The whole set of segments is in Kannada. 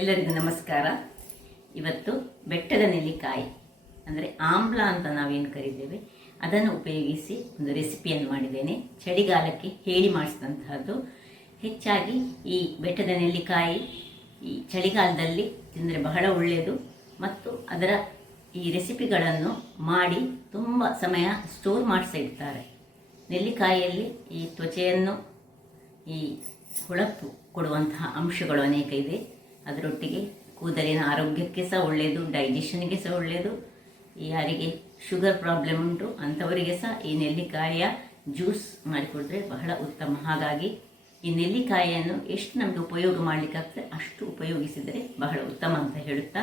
ಎಲ್ಲರಿಗೂ ನಮಸ್ಕಾರ. ಇವತ್ತು ಬೆಟ್ಟದ ನೆಲ್ಲಿಕಾಯಿ ಅಂದರೆ ಆಮ್ಲ ಅಂತ ನಾವೇನು ಕರಿತೇವೆ ಅದನ್ನು ಉಪಯೋಗಿಸಿ ಒಂದು ರೆಸಿಪಿಯನ್ನು ಮಾಡಿದ್ದೇನೆ. ಚಳಿಗಾಲಕ್ಕೆ ಹೇಳಿ ಮಾಡಿಸಿದಂತಹದ್ದು. ಹೆಚ್ಚಾಗಿ ಈ ಬೆಟ್ಟದ ನೆಲ್ಲಿಕಾಯಿ ಈ ಚಳಿಗಾಲದಲ್ಲಿ ತಿಂದರೆ ಬಹಳ ಒಳ್ಳೆಯದು ಮತ್ತು ಅದರ ಈ ರೆಸಿಪಿಗಳನ್ನು ಮಾಡಿ ತುಂಬ ಸಮಯ ಸ್ಟೋರ್ ಮಾಡಿಸಿ ಇಡ್ತಾರೆ. ನೆಲ್ಲಿಕಾಯಿಯಲ್ಲಿ ಈ ತ್ವಚೆಯನ್ನು ಈ ಹೊಳಪು ಕೊಡುವಂತಹ ಅಂಶಗಳು ಅನೇಕ ಇದೆ. ಅದರೊಟ್ಟಿಗೆ ಕೂದಲಿನ ಆರೋಗ್ಯಕ್ಕೆ ಸಹ ಒಳ್ಳೆಯದು, ಡೈಜೆಷನ್ಗೆ ಸಹ ಒಳ್ಳೆಯದು. ಯಾರಿಗೆ ಶುಗರ್ ಪ್ರಾಬ್ಲಮ್ ಉಂಟು ಅಂಥವರಿಗೆ ಸಹ ಈ ನೆಲ್ಲಿಕಾಯಿಯ ಜ್ಯೂಸ್ ಮಾಡಿಕೊಟ್ರೆ ಬಹಳ ಉತ್ತಮ. ಹಾಗಾಗಿ ಈ ನೆಲ್ಲಿಕಾಯಿಯನ್ನು ಎಷ್ಟು ನಮಗೆ ಉಪಯೋಗ ಮಾಡಲಿಕ್ಕಾಗ್ತದೆ ಅಷ್ಟು ಉಪಯೋಗಿಸಿದರೆ ಬಹಳ ಉತ್ತಮ ಅಂತ ಹೇಳುತ್ತಾ,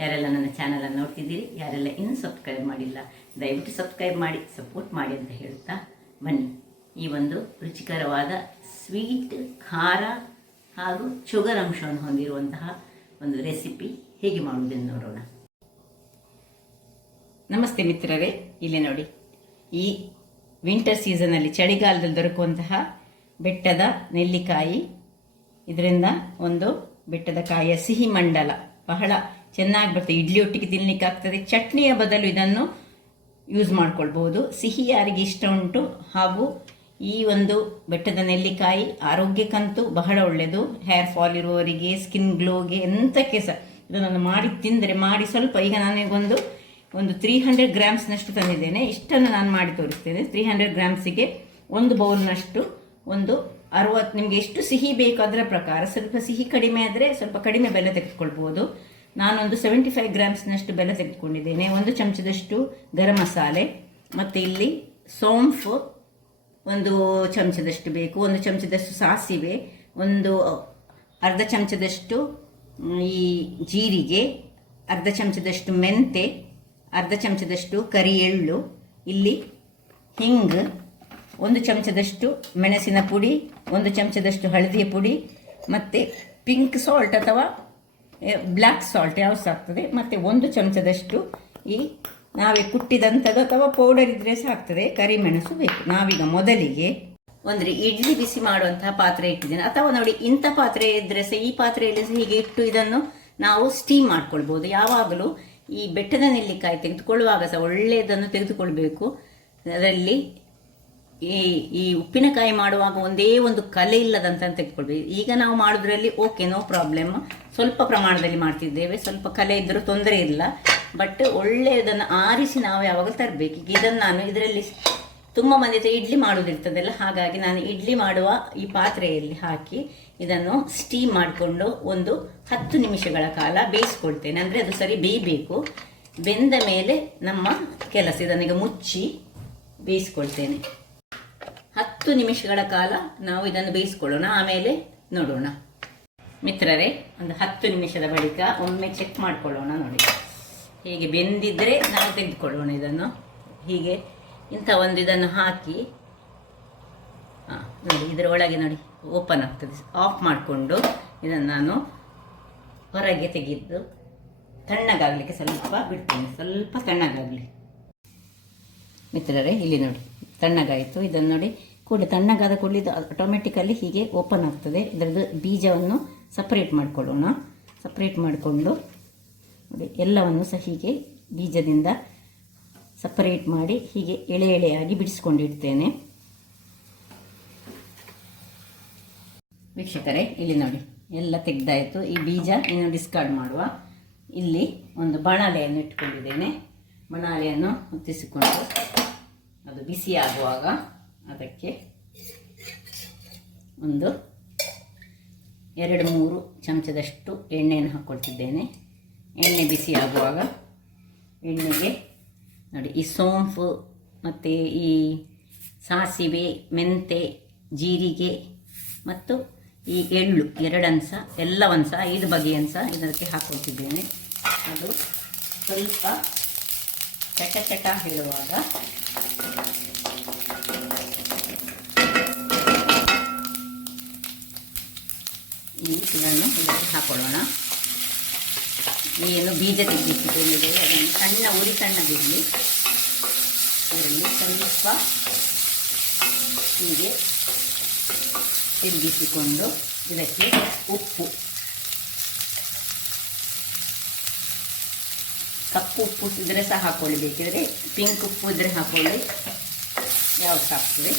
ಯಾರೆಲ್ಲ ನನ್ನ ಚಾನಲನ್ನು ನೋಡ್ತಿದ್ದೀರಿ, ಯಾರೆಲ್ಲ ಇನ್ನೂ ಸಬ್ಸ್ಕ್ರೈಬ್ ಮಾಡಿಲ್ಲ ದಯವಿಟ್ಟು ಸಬ್ಸ್ಕ್ರೈಬ್ ಮಾಡಿ ಸಪೋರ್ಟ್ ಮಾಡಿ ಅಂತ ಹೇಳುತ್ತಾ ಬನ್ನಿ ಈ ಒಂದು ರುಚಿಕರವಾದ ಸ್ವೀಟ್, ಖಾರ ಹಾಗೂ ಶುಗರ್ ಅಂಶವನ್ನು ಹೊಂದಿರುವಂತಹ ಒಂದು ರೆಸಿಪಿ ಹೇಗೆ ಮಾಡುವುದೆಂದು ನೋಡೋಣ. ನಮಸ್ತೆ ಮಿತ್ರರೇ, ಇಲ್ಲಿ ನೋಡಿ, ಈ ವಿಂಟರ್ ಸೀಸನಲ್ಲಿ ಚಳಿಗಾಲದಲ್ಲಿ ದೊರಕುವಂತಹ ಬೆಟ್ಟದ ನೆಲ್ಲಿಕಾಯಿ. ಇದರಿಂದ ಒಂದು ಬೆಟ್ಟದ ಕಾಯಿಯ ಸಿಹಿ ಮಂಡಲ ಬಹಳ ಚೆನ್ನಾಗಿ ಬರ್ತದೆ. ಇಡ್ಲಿ ಒಟ್ಟಿಗೆ ತಿನ್ನಲಿಕ್ಕಾಗ್ತದೆ. ಚಟ್ನಿಯ ಬದಲು ಇದನ್ನು ಯೂಸ್ ಮಾಡ್ಕೊಳ್ಬೋದು. ಸಿಹಿ ಯಾರಿಗೆ ಇಷ್ಟ ಉಂಟು ಹಾಗೂ ಈ ಒಂದು ಬೆಟ್ಟದ ನೆಲ್ಲಿಕಾಯಿ ಆರೋಗ್ಯಕ್ಕಂತೂ ಬಹಳ ಒಳ್ಳೆಯದು. ಹೇರ್ ಫಾಲ್ ಇರುವವರಿಗೆ, ಸ್ಕಿನ್ ಗ್ಲೋಗೆ, ಎಂಥಕ್ಕೆ ಸಹ ಇದನ್ನು ಮಾಡಿ ತಿಂದರೆ ಸ್ವಲ್ಪ ಈಗ ನನಗೊಂದು 300 ಗ್ರಾಮ್ಸ್ನಷ್ಟು ತಂದಿದ್ದೇನೆ. ಇಷ್ಟನ್ನು ನಾನು ಮಾಡಿ ತೋರಿಸ್ತೇನೆ. 300 ಗ್ರಾಮ್ಸಿಗೆ ಒಂದು ಬೌಲ್ನಷ್ಟು ಒಂದು 60, ನಿಮಗೆ ಎಷ್ಟು ಸಿಹಿ ಬೇಕು ಅದರ ಪ್ರಕಾರ. ಸ್ವಲ್ಪ ಸಿಹಿ ಕಡಿಮೆ ಆದರೆ ಸ್ವಲ್ಪ ಕಡಿಮೆ ಬೆಲ್ಲ ತೆಗೆದುಕೊಳ್ಬೋದು. ನಾನೊಂದು 75 ಗ್ರಾಮ್ಸ್ನಷ್ಟು ಬೆಲ್ಲ ತೆಗೆದುಕೊಂಡಿದ್ದೇನೆ. 1 ಚಮಚದಷ್ಟು ಗರಂ ಮಸಾಲೆ, ಮತ್ತು ಇಲ್ಲಿ ಸೋಂಫು 1 ಚಮಚದಷ್ಟು ಬೇಕು, 1 ಚಮಚದಷ್ಟು ಸಾಸಿವೆ, ಒಂದು ಅರ್ಧ ಚಮಚದಷ್ಟು ಈ ಜೀರಿಗೆ, ಅರ್ಧ ಚಮಚದಷ್ಟು ಮೆಂತೆ, ಅರ್ಧ ಚಮಚದಷ್ಟು ಕರಿ ಎಳ್ಳು, ಇಲ್ಲಿ ಹಿಂಗ್, 1 ಚಮಚದಷ್ಟು ಮೆಣಸಿನ ಪುಡಿ, 1 ಚಮಚದಷ್ಟು ಹಳದಿಯ ಪುಡಿ, ಮತ್ತು ಪಿಂಕ್ ಸಾಲ್ಟ್ ಅಥವಾ ಬ್ಲ್ಯಾಕ್ ಸಾಲ್ಟ್ ಯಾವುದು ಸಹ ಆಗ್ತದೆ, ಮತ್ತು 1 ಚಮಚದಷ್ಟು ಈ ನಾವೇ ಕುಟ್ಟಿದಂಥದ್ದು ಅಥವಾ ಪೌಡರ್ ಇದ್ರೆ ಸಹ ಆಗ್ತದೆ, ಕರಿಮೆಣಸು ಬೇಕು. ನಾವೀಗ ಮೊದಲಿಗೆ ಒಂದು ಇಡ್ಲಿ ಬಿಸಿ ಮಾಡುವಂತಹ ಪಾತ್ರೆ ಇಟ್ಟಿದ್ದೇನೆ. ಅಥವಾ ನೋಡಿ, ಇಂಥ ಪಾತ್ರೆ ಇದ್ರೆ ಸಹ ಈ ಪಾತ್ರೆಯಲ್ಲಿ ಸಹ ಹೀಗೆ ಇಟ್ಟು ಇದನ್ನು ನಾವು ಸ್ಟೀಮ್ ಮಾಡ್ಕೊಳ್ಬೋದು. ಯಾವಾಗಲೂ ಈ ಬೆಟ್ಟದ ನೆಲ್ಲಿಕಾಯಿ ತೆಗೆದುಕೊಳ್ಳುವಾಗ ಸಹ ಒಳ್ಳೆಯದನ್ನು ತೆಗೆದುಕೊಳ್ಬೇಕು. ಅದರಲ್ಲಿ ಈ ಉಪ್ಪಿನಕಾಯಿ ಮಾಡುವಾಗ ಒಂದೇ ಒಂದು ಕಲೆ ಇಲ್ಲದಂತ ತೆಗೆದುಕೊಳ್ಬೇಕು. ಈಗ ನಾವು ಮಾಡೋದ್ರಲ್ಲಿ ಓಕೆ, ನೋ ಪ್ರಾಬ್ಲಮ್, ಸ್ವಲ್ಪ ಪ್ರಮಾಣದಲ್ಲಿ ಮಾಡ್ತಿದ್ದೇವೆ, ಸ್ವಲ್ಪ ಕಲೆ ಇದ್ದರೂ ತೊಂದರೆ ಇಲ್ಲ. ಬಟ್ ಒಳ್ಳೆಯದನ್ನು ಆರಿಸಿ ನಾವು ಯಾವಾಗ ತರಬೇಕು. ಈಗ ಇದನ್ನು ನಾನು ಇದರಲ್ಲಿ ತುಂಬ ಮಂದಿ ಇಡ್ಲಿ ಮಾಡೋದಿರ್ತದಲ್ಲ, ಹಾಗಾಗಿ ನಾನು ಇಡ್ಲಿ ಮಾಡುವ ಈ ಪಾತ್ರೆಯಲ್ಲಿ ಹಾಕಿ ಇದನ್ನು ಸ್ಟೀಮ್ ಮಾಡಿಕೊಂಡು ಒಂದು 10 ನಿಮಿಷಗಳ ಕಾಲ ಬೇಯಿಸ್ಕೊಳ್ತೇನೆ. ಅಂದರೆ ಅದು ಸರಿ ಬೇಯಬೇಕು. ಬೆಂದ ಮೇಲೆ ನಮ್ಮ ಕೆಲಸ, ಇದನ್ನೀಗ ಮುಚ್ಚಿ ಬೇಯಿಸ್ಕೊಳ್ತೇನೆ. 10 ನಿಮಿಷಗಳ ಕಾಲ ನಾವು ಇದನ್ನು ಬೇಯಿಸ್ಕೊಳ್ಳೋಣ, ಆಮೇಲೆ ನೋಡೋಣ. ಮಿತ್ರರೇ, ಒಂದು 10 ನಿಮಿಷದ ಬಳಿಕ ಒಮ್ಮೆ ಚೆಕ್ ಮಾಡ್ಕೊಳ್ಳೋಣ. ನೋಡಿ, ಹೀಗೆ ಬೆಂದಿದ್ದರೆ ನಾವು ತೆಗೆದುಕೊಳ್ಳೋಣ ಇದನ್ನು. ಹೀಗೆ ಇಂಥ ಒಂದು ಇದನ್ನು ಹಾಕಿ ನೋಡಿ, ಇದರ ಒಳಗೆ ನೋಡಿ ಓಪನ್ ಆಗ್ತದೆ. ಆಫ್ ಮಾಡಿಕೊಂಡು ಇದನ್ನು ನಾನು ಹೊರಗೆ ತೆಗೆದು ತಣ್ಣಗಾಗಲಿಕ್ಕೆ ಸ್ವಲ್ಪ ಬಿಡ್ತೇನೆ. ಸ್ವಲ್ಪ ತಣ್ಣಗಾಗಲಿ. ಮಿತ್ರರೇ, ಇಲ್ಲಿ ನೋಡಿ ತಣ್ಣಗಾಯಿತು. ಇದನ್ನು ನೋಡಿ, ತಣ್ಣಗಾದ ಕೂಡಲೇ ಇದು ಆಟೋಮೆಟಿಕಲ್ಲಿ ಹೀಗೆ ಓಪನ್ ಆಗ್ತದೆ. ಇದರದ್ದು ಬೀಜವನ್ನು ಸಪ್ರೇಟ್ ಮಾಡಿಕೊಳ್ಳೋಣ. ಸಪ್ರೇಟ್ ಮಾಡಿಕೊಂಡು ನೋಡಿ, ಎಲ್ಲವನ್ನು ಸಹ ಹೀಗೆ ಬೀಜದಿಂದ ಸಪರೇಟ್ ಮಾಡಿ ಹೀಗೆ ಎಳೆ ಎಳೆಯಾಗಿ ಬಿಡಿಸ್ಕೊಂಡಿಡ್ತೇನೆ. ವೀಕ್ಷಕರೇ, ಇಲ್ಲಿ ನೋಡಿ ಎಲ್ಲ ತೆಗೆದಾಯಿತು. ಈ ಬೀಜ ಇನ್ನು ಡಿಸ್ಕಾರ್ಡ್ ಮಾಡುವ. ಇಲ್ಲಿ ಒಂದು ಬಾಣಲೆಯನ್ನು ಇಟ್ಕೊಂಡಿದ್ದೇನೆ. ಬಾಣಲೆಯನ್ನು ಹೊತ್ತಿಸಿಕೊಂಡು ಅದು ಬಿಸಿ ಆಗುವಾಗ ಅದಕ್ಕೆ ಒಂದು 2-3 ಚಮಚದಷ್ಟು ಎಣ್ಣೆಯನ್ನು ಹಾಕ್ಕೊಳ್ತಿದ್ದೇನೆ. ಎಣ್ಣೆ ಬಿಸಿ ಆಗುವಾಗ ಎಣ್ಣೆಗೆ ನೋಡಿ, ಈ ಸೋಂಪು ಮತ್ತು ಈ ಸಾಸಿವೆ, ಮೆಂತೆ, ಜೀರಿಗೆ ಮತ್ತು ಈ ಎಳ್ಳು ಎಲ್ಲವನ್ನು ಸಹ 5 ಬಗೆಯನ್ನು ಸಹ ಇದಕ್ಕೆ ಹಾಕ್ಕೊಳ್ತಿದ್ದೇನೆ. ಅದು ಸ್ವಲ್ಪ ಚಟ ಹೇಳುವಾಗ ಇದನ್ನು ಇದಕ್ಕೆ ಹಾಕೊಳ್ಳೋಣ. ಏನು ಬೀಜ ತೆಗೆದಿಟ್ಟಿದ್ದೇನೆ ಅದನ್ನು ಸಣ್ಣ ಉರಿ ಸಣ್ಣದಿರಲಿ. ಅದರಲ್ಲಿ ಸ್ವಲ್ಪ ಹೀಗೆ ತಿರುಗಿಸಿಕೊಂಡು ಇದಕ್ಕೆ ಉಪ್ಪು ಕಪ್ಪು ಉಪ್ಪು ಇದ್ದರೆ ಸಹ ಹಾಕ್ಕೊಳ್ಳಿ, ಬೇಕಿದ್ರೆ ಪಿಂಕ್ ಉಪ್ಪು ಇದ್ದರೆ ಹಾಕ್ಕೊಳ್ಳಿ, ಯಾವುದು ಸಾಕ್ತದೆ.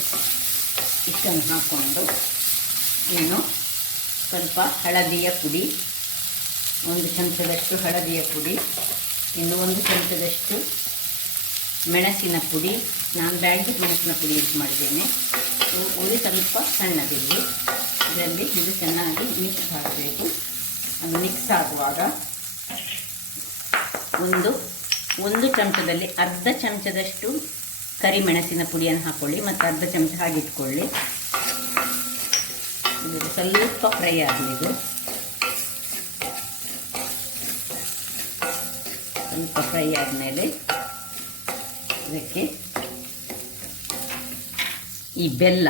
ಇಷ್ಟನ್ನು ಹಾಕ್ಕೊಂಡು ಇನ್ನು ಸ್ವಲ್ಪ ಹಳದಿಯ ಪುಡಿ, 1 ಚಮಚದಷ್ಟು ಹಳದಿಯ ಪುಡಿ, ಇನ್ನು 1 ಚಮಚದಷ್ಟು ಮೆಣಸಿನ ಪುಡಿ. ನಾನು ಬ್ಯಾಡಗಿ ಮೆಣಸಿನ ಪುಡಿ ಯೂಸ್ ಮಾಡಿದ್ದೇನೆ. ಉರಿ ಸ್ವಲ್ಪ ಸಣ್ಣದಿರಲಿ. ಇದರಲ್ಲಿ ಇದು ಚೆನ್ನಾಗಿ ಮಿಕ್ಸ್ ಮಾಡಬೇಕು. ಅದು ಮಿಕ್ಸ್ ಆಗುವಾಗ ಒಂದು ಚಮಚದಲ್ಲಿ ಅರ್ಧ ಚಮಚದಷ್ಟು ಕರಿಮೆಣಸಿನ ಪುಡಿಯನ್ನು ಹಾಕ್ಕೊಳ್ಳಿ ಮತ್ತು ಅರ್ಧ ಚಮಚ ಹಾಗಿಟ್ಕೊಳ್ಳಿ. ಇದು ಸ್ವಲ್ಪ ಫ್ರೈ ಆಗಲಿ. ಇದು ಸ್ವಲ್ಪ ಫ್ರೈ ಆದಮೇಲೆ ಇದಕ್ಕೆ ಈ ಬೆಲ್ಲ,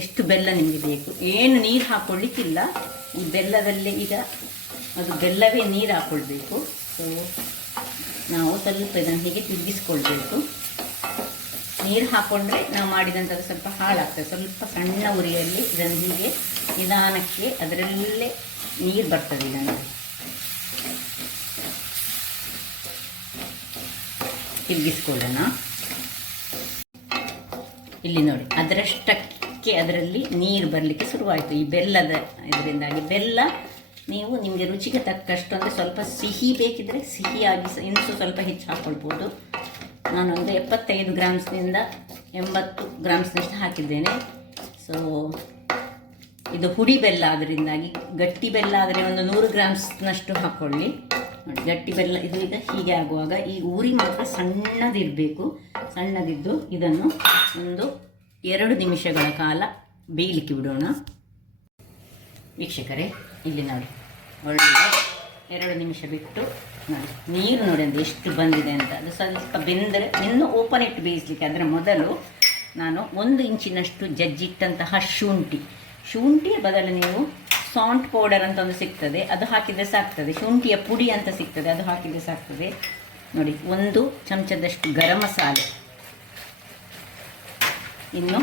ಎಷ್ಟು ಬೆಲ್ಲ ನಿಮಗೆ ಬೇಕು, ಏನು ನೀರು ಹಾಕ್ಕೊಳ್ಳಿಕ್ಕಿಲ್ಲ. ಈ ಬೆಲ್ಲದಲ್ಲೇ ಈಗ ಅದು ಬೆಲ್ಲವೇ ನೀರು ಹಾಕ್ಕೊಳ್ಬೇಕು. ಸೊ ನಾವು ಸ್ವಲ್ಪ ಇದನ್ನು ಹೀಗೆ ತಿರುಗಿಸ್ಕೊಳ್ಬೇಕು. ನೀರು ಹಾಕ್ಕೊಂಡ್ರೆ ನಾವು ಮಾಡಿದಂಥದ್ದು ಸ್ವಲ್ಪ ಹಾಳಾಗ್ತದೆ. ಸ್ವಲ್ಪ ಸಣ್ಣ ಉರಿಯಲ್ಲಿ ಇದನ್ನು ಹೀಗೆ ನಿಧಾನಕ್ಕೆ ಅದರಲ್ಲೇ ನೀರು ಬರ್ತದೆ. ಇದನ್ನು ತಿರುಗಿಸ್ಕೊಳ್ಳೋಣ. ಇಲ್ಲಿ ನೋಡಿ, ಅದರಷ್ಟಕ್ಕೆ ಅದರಲ್ಲಿ ನೀರು ಬರಲಿಕ್ಕೆ ಶುರುವಾಯಿತು ಈ ಬೆಲ್ಲದ ಇದರಿಂದಾಗಿ. ಬೆಲ್ಲ ನೀವು ನಿಮಗೆ ರುಚಿಗೆ ತಕ್ಕಷ್ಟು, ಅಂದರೆ ಸ್ವಲ್ಪ ಸಿಹಿ ಬೇಕಿದ್ರೆ ಸಿಹಿಯಾಗಿ ಇನ್ನೂ ಸ್ವಲ್ಪ ಹೆಚ್ಚು ಹಾಕ್ಕೊಳ್ಬೋದು. ನಾನೊಂದು 75 ಗ್ರಾಮ್ಸ್ನಿಂದ 80 ಗ್ರಾಮ್ಸ್ನಷ್ಟು ಹಾಕಿದ್ದೇನೆ. ಸೊ ಇದು ಹುಡಿ ಬೆಲ್ಲ ಅದರಿಂದಾಗಿ. ಗಟ್ಟಿ ಬೆಲ್ಲ ಆದರೆ ಒಂದು 100 ಗ್ರಾಮ್ಸ್ನಷ್ಟು ಹಾಕ್ಕೊಳ್ಳಿ. ನೋಡಿ, ಗಟ್ಟಿ ಬೆಲ್ಲ ಇದು ಈಗ ಹೀಗೆ ಆಗುವಾಗ ಈ ಉರಿ ಮಾತ್ರ ಸಣ್ಣದಿರಬೇಕು. ಸಣ್ಣದಿದ್ದು ಇದನ್ನು ಒಂದು 2 ನಿಮಿಷಗಳ ಕಾಲ ಬೇಯಲಿಕ್ಕೆ ಬಿಡೋಣ. ವೀಕ್ಷಕರೇ, ಇಲ್ಲಿ ನೋಡಿ, ಒಳ್ಳೆ 2 ನಿಮಿಷ ಬಿಟ್ಟು ನೋಡಿ, ನೀರು ನೋಡಿ ಅಂತ ಎಷ್ಟು ಬಂದಿದೆ ಅಂತ. ಅದು ಸ್ವಲ್ಪ ಬೆಂದರೆ ಇನ್ನು ಓಪನ್ ಇಟ್ಟು ಬೇಯಿಸಲಿಕ್ಕೆ. ಅದರ ಮೊದಲು ನಾನು 1 ಇಂಚಿನಷ್ಟು ಜಜ್ಜಿಟ್ಟಂತಹ ಶುಂಠಿಯ ಬದಲು ನೀವು ಸಾಲ್ಟ್ ಪೌಡರ್ ಅಂತ ಒಂದು ಸಿಗ್ತದೆ, ಅದು ಹಾಕಿದರೆ ಸಾಕ್ತದೆ. ಶುಂಠಿಯ ಪುಡಿ ಅಂತ ಸಿಗ್ತದೆ, ಅದು ಹಾಕಿದರೆ ಸಾಕ್ತದೆ. ನೋಡಿ, 1 ಚಮಚದಷ್ಟು ಗರಂ ಮಸಾಲೆ, ಇನ್ನು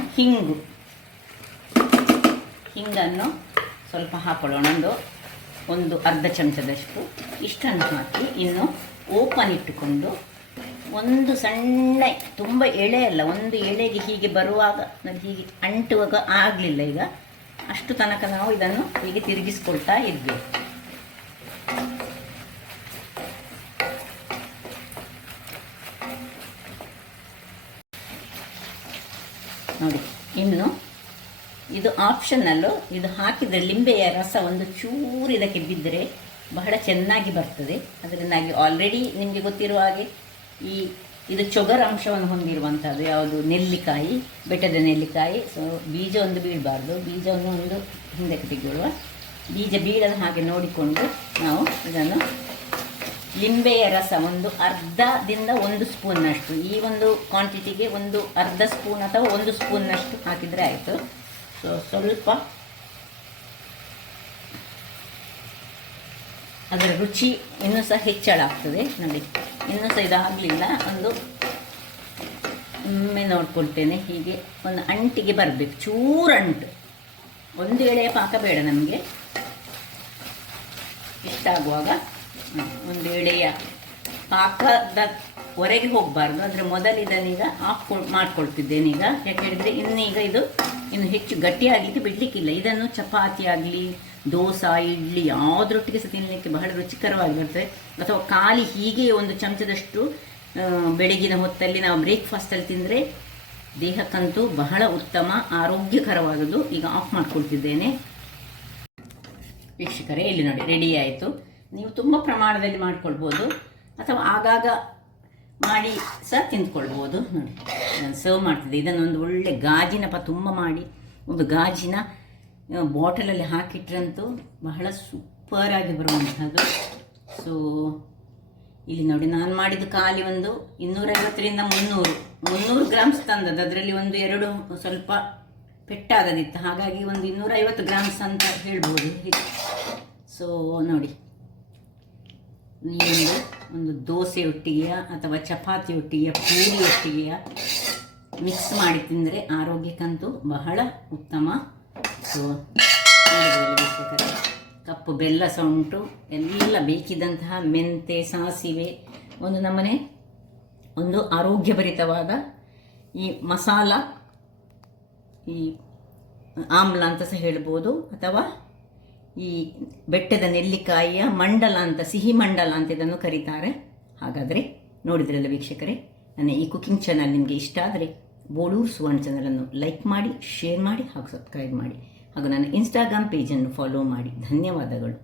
ಹಿಂಗನ್ನು ಸ್ವಲ್ಪ ಹಾಕೊಳ್ಳೋಣ. ಒಂದು ಅರ್ಧ ಚಮಚದಷ್ಟು ಇಷ್ಟನ್ನು ಹಾಕಿ ಇನ್ನು ಓಪನ್ ಇಟ್ಟುಕೊಂಡು ಒಂದು ಸಣ್ಣ, ತುಂಬ ಎಳೆ ಅಲ್ಲ, ಒಂದು ಎಳೆಗೆ ಹೀಗೆ ಬರುವಾಗ ಹೀಗೆ ಅಂಟುವಾಗ ಆಗಲಿಲ್ಲ. ಈಗ ಅಷ್ಟು ತನಕ ನಾವು ಇದನ್ನು ಹೀಗೆ ತಿರುಗಿಸ್ಕೊಳ್ತಾ ಇದ್ವಿ. ನೋಡಿ, ಇನ್ನು ಇದು ಆಪ್ಷನಲ್ಲು. ಇದು ಹಾಕಿದರೆ ಲಿಂಬೆಯ ರಸ ಒಂದು ಚೂರು ಇದಕ್ಕೆ ಬಿದ್ದರೆ ಬಹಳ ಚೆನ್ನಾಗಿ ಬರ್ತದೆ. ಅದರಿಂದಾಗಿ ಆಲ್ರೆಡಿ ನಿಮಗೆ ಗೊತ್ತಿರುವ ಹಾಗೆ ಇದು ಚೊಗರ ಅಂಶವನ್ನು ಹೊಂದಿರುವಂಥದ್ದು ಯಾವುದು, ನೆಲ್ಲಿಕಾಯಿ, ಬೆಟ್ಟದ ನೆಲ್ಲಿಕಾಯಿ. ಸೊ ಬೀಜ ಒಂದು ಬೀಳಬಾರ್ದು, ಬೀಜವನ್ನು ಒಂದು ಹಿಂದಕ್ಕೆ ತೆಗೆಯುವ. ಬೀಜ ಬೀಳದ ಹಾಗೆ ನೋಡಿಕೊಂಡು ನಾವು ಇದನ್ನು ಲಿಂಬೆಯ ರಸ ಒಂದು ಅರ್ಧದಿಂದ 1 ಸ್ಪೂನ್ನಷ್ಟು, ಈ ಒಂದು ಕ್ವಾಂಟಿಟಿಗೆ ಒಂದು ಅರ್ಧ ಸ್ಪೂನ್ ಅಥವಾ 1 ಸ್ಪೂನ್ನಷ್ಟು ಹಾಕಿದರೆ ಆಯಿತು. ಸೊ ಸ್ವಲ್ಪ ಅದರ ರುಚಿ ಇನ್ನೂ ಸಹ ಹೆಚ್ಚಳ ಆಗ್ತದೆ. ನೋಡಿ, ಇನ್ನೂ ಸಹ ಇದಾಗಲಿಲ್ಲ, ಒಂದು ಒಮ್ಮೆ ನೋಡ್ಕೊಳ್ತೇನೆ. ಹೀಗೆ ಒಂದು ಅಂಟಿಗೆ ಬರಬೇಕು, ಚೂರು ಅಂಟು, ಒಂದು ಎಳೆಯ ಪಾಕ ಬೇಡ ನಮಗೆ. ಇಷ್ಟಾಗುವಾಗ ಒಂದು ಎಳೆಯ ಪಾಕದ ಹೊರಗೆ ಹೋಗಬಾರ್ದು. ಅಂದರೆ ಮೊದಲು ಇದನ್ನೀಗ ಆಫ್ ಮಾಡ್ಕೊಳ್ತಿದ್ದೇನೆ ಈಗ. ಯಾಕೆ ಹೇಳಿದರೆ ಇನ್ನೀಗ ಇದು ಇನ್ನು ಹೆಚ್ಚು ಗಟ್ಟಿಯಾಗಲಿಕ್ಕೆ ಬಿಡಲಿಕ್ಕಿಲ್ಲ. ಇದನ್ನು ಚಪಾತಿ ಆಗಲಿ, ದೋಸೆ, ಇಡ್ಲಿ ಯಾವುದರೊಟ್ಟಿಗೆ ಸಹ ತಿನ್ನಲಿಕ್ಕೆ ಬಹಳ ರುಚಿಕರವಾಗಿ ಬರ್ತದೆ. ಅಥವಾ ಖಾಲಿ ಹೀಗೆ 1 ಚಮಚದಷ್ಟು ಬೆಳಗಿನ ಹೊತ್ತಲ್ಲಿ ನಾವು ಬ್ರೇಕ್ಫಾಸ್ಟಲ್ಲಿ ತಿಂದರೆ ದೇಹಕ್ಕಂತೂ ಬಹಳ ಉತ್ತಮ, ಆರೋಗ್ಯಕರವಾದದ್ದು. ಈಗ ಆಫ್ ಮಾಡ್ಕೊಳ್ತಿದ್ದೇನೆ. ವೀಕ್ಷಕರೇ, ಇಲ್ಲಿ ನೋಡಿ, ರೆಡಿ ಆಯಿತು. ನೀವು ತುಂಬ ಪ್ರಮಾಣದಲ್ಲಿ ಮಾಡ್ಕೊಳ್ಬೋದು ಅಥವಾ ಆಗಾಗ ಮಾಡಿ ಸಹ ತಿಂದ್ಕೊಳ್ಬೋದು. ನೋಡಿ, ನಾನು ಸರ್ವ್ ಮಾಡ್ತಿದ್ದೆ. ಇದನ್ನೊಂದು ಒಳ್ಳೆ ಗಾಜಿನ ತುಂಬ ಮಾಡಿ ಒಂದು ಗಾಜಿನ ಬಾಟಲಲ್ಲಿ ಹಾಕಿಟ್ರಂತೂ ಬಹಳ ಸೂಪರಾಗಿ ಬರುವಂಥದ್ದು. ಸೊ ಇಲ್ಲಿ ನೋಡಿ, ನಾನು ಮಾಡಿದ್ದು ಖಾಲಿ ಒಂದು 250ರಿಂದ 300 ಗ್ರಾಮ್ಸ್ ತಂದದ್ದು. ಅದರಲ್ಲಿ ಒಂದು 2 ಸ್ವಲ್ಪ ಪೆಟ್ಟಾಗದಿತ್ತು, ಹಾಗಾಗಿ ಒಂದು 250 ಗ್ರಾಮ್ಸ್ ಅಂತ ಹೇಳ್ಬೋದು. ಸೊ ನೋಡಿ, ಈ ಒಂದು ದೋಸೆ ಒಟ್ಟಿಗೆಯ ಅಥವಾ ಚಪಾತಿ ಒಟ್ಟಿಗೆಯ, ಪೂರಿ ಒಟ್ಟಿಗೆಯ ಮಿಕ್ಸ್ ಮಾಡಿ ತಿಂದರೆ ಆರೋಗ್ಯಕ್ಕಂತೂ ಬಹಳ ಉತ್ತಮ. ಸೊ ಕಪ್ಪು ಬೆಲ್ಲ ಸಹ ಉಂಟು, ಎಲ್ಲ ಬೇಕಿದ್ದಂತಹ ಮೆಂತೆ, ಸಾಸಿವೆ ಒಂದು ನಮನೆ ಒಂದು ಆರೋಗ್ಯಭರಿತವಾದ ಈ ಮಸಾಲ, ಈ ಆಮ್ಲ ಅಂತ ಸಹ ಹೇಳ್ಬೋದು, ಅಥವಾ ಈ ಬೆಟ್ಟದ ನೆಲ್ಲಿಕಾಯಿಯ ಮಂಡಲ ಅಂತ, ಸಿಹಿ ಮಂಡಲ ಅಂತ ಇದನ್ನು ಕರೀತಾರೆ. ಹಾಗಾದರೆ ನೋಡಿದ್ರಲ್ಲ ವೀಕ್ಷಕರೇ, ನನ್ನ ಈ ಕುಕಿಂಗ್ ಚಾನಲ್ ನಿಮಗೆ ಇಷ್ಟ ಆದರೆ ಬೋಳೂರು ಸುವರ್ಣ ಚಾನಲನ್ನು ಲೈಕ್ ಮಾಡಿ, ಶೇರ್ ಮಾಡಿ ಹಾಗೂ ಸಬ್ಸ್ಕ್ರೈಬ್ ಮಾಡಿ, ಹಾಗೂ ನನ್ನ ಇನ್ಸ್ಟಾಗ್ರಾಮ್ ಪೇಜನ್ನು ಫಾಲೋ ಮಾಡಿ. ಧನ್ಯವಾದಗಳು.